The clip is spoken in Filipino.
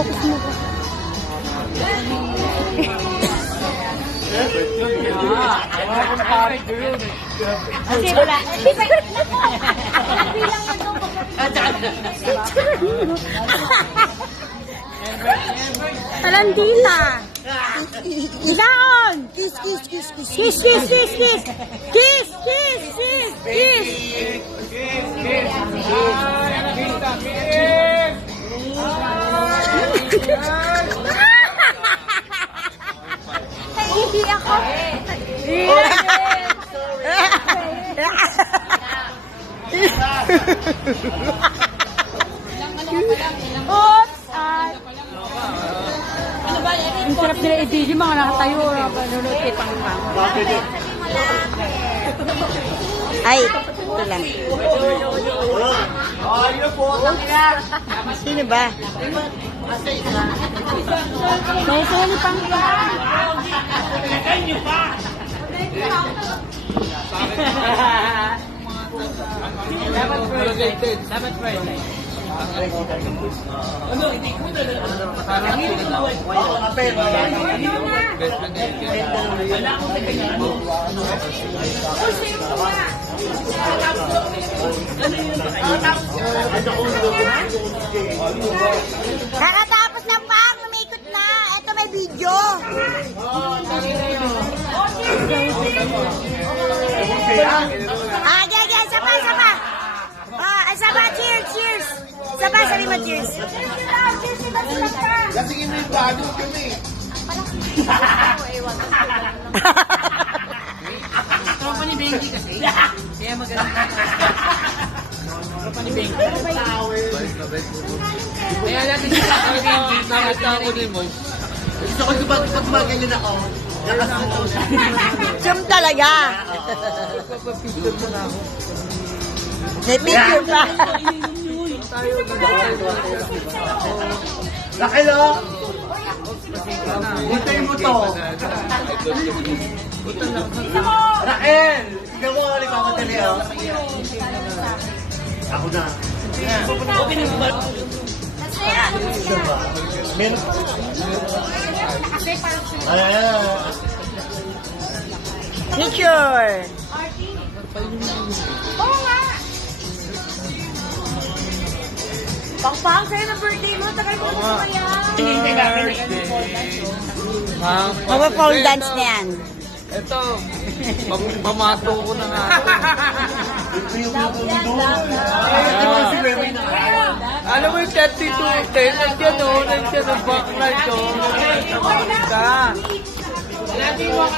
Focus mo ko. Kasi wala. Talandila. Down. Kiss, kiss, kiss, kiss. Kiss, kiss, kiss, kiss. Kiss, kiss, kiss, kiss. Hindi ako. Oops! Ang sarap nila i-DJ, mga nakatayo. Nanonood pang ay, ito lang. Sino ba? May sali pang Dapat Friday. Kakatapos ng pang, lumikot na. Ito may video. Diyan, saba. Saba, cheers, cheers. Saba, sabi mo, cheers. Kasi may bago kami. Tropa ni Benji kasi. Kaya maganda. Tropa ni Benji. Kaya natin kita kami Benji. Nakita ako din mo. Gusto ko pag gumaganyan ako. Zoom talaga. May picture pa. Laki no? Hintayin mo to. Rael! Ikaw mo, nagpapadali ako. Ako na. Meron. Picture. Oo nga. Pang-pang, sa'yo na birthday mo. Tagal mo gusto yan. Mapa-pole dance na yan. Ito. Pamato ko na nga. Alam mo yung 32, 10, nandiyan o, nandiyan ang backlight o. Nandiyan ka. Natin mo.